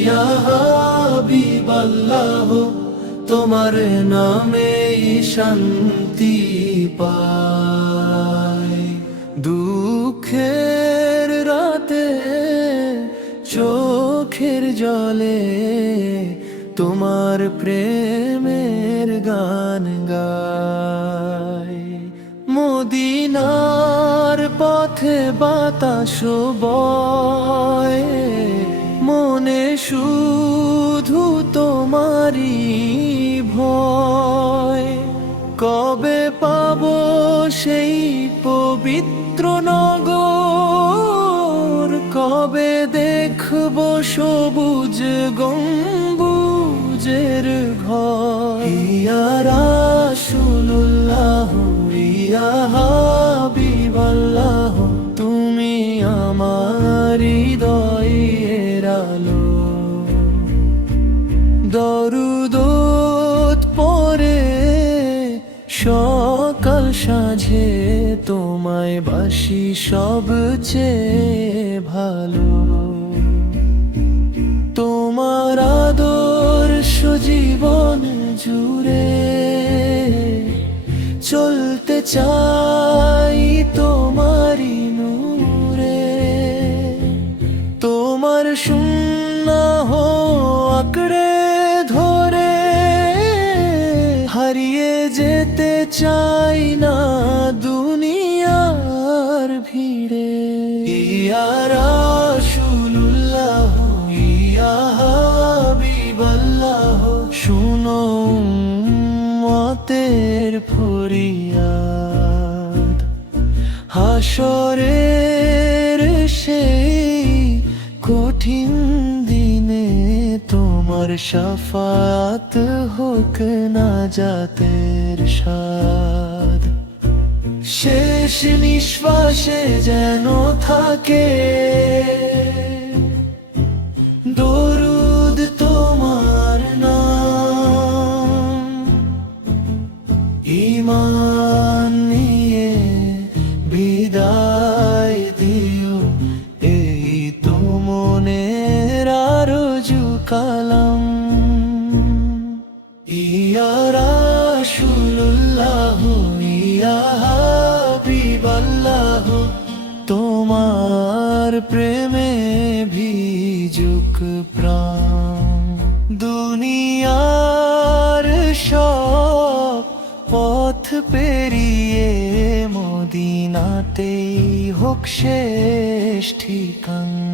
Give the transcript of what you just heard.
ইয়া হাবিবাল্লাহ, তোমার নামেই শান্তি পাই। দুঃখের রাতে চোখের জলে তোমার প্রেমের গান গাই। মদিনার পথে বাতাস বয়, মনে শুধু তোমারই ভয়। কবে পাবো সেই পবিত্র নগর, কবে দেখবো সবুজ গম্বুজের ঘর। ইয়া রাসূলুল্লাহ, ইয়া হাবিবাল্লাহ, তুমি আমার হৃদয়ের আলো। দরুদ পড়ে সকাল সাঁঝে তোমায় বাসি সবচেয়ে ভালো। তোমার আদর্শ জীবন জুড়ে চলতে চাই তোমারি নূরে। তোমার সুন্নাহ আঁকড়ে ধরে হারিয়ে যেতে চাই না দুনিয়ার ভিড়ে। ইয়া রাসূলুল্লাহ, ইয়া হাবিবাল্লাহ, শুনো উম্মতের ফরিয়াদ। হাসরের সেই কঠিন দিনে তোমার শাফাত হোক নাজাতের স্বাদ। শেষ নিঃশ্বাসে যেন থাকে দরুদ তোমার নাম। ঈমান নিয়ে বিদায় দিও, এই তো মনের আরজু কালাম। ইয়া রাসূলুল্লাহ, ইয়া হাবিবাল্লাহ, তোমার প্রেমে ভিজুক প্রাণ। দুনিয়ার সব পথ পেরিয়ে মদিনাতেই হোক শেষ ঠিকানা।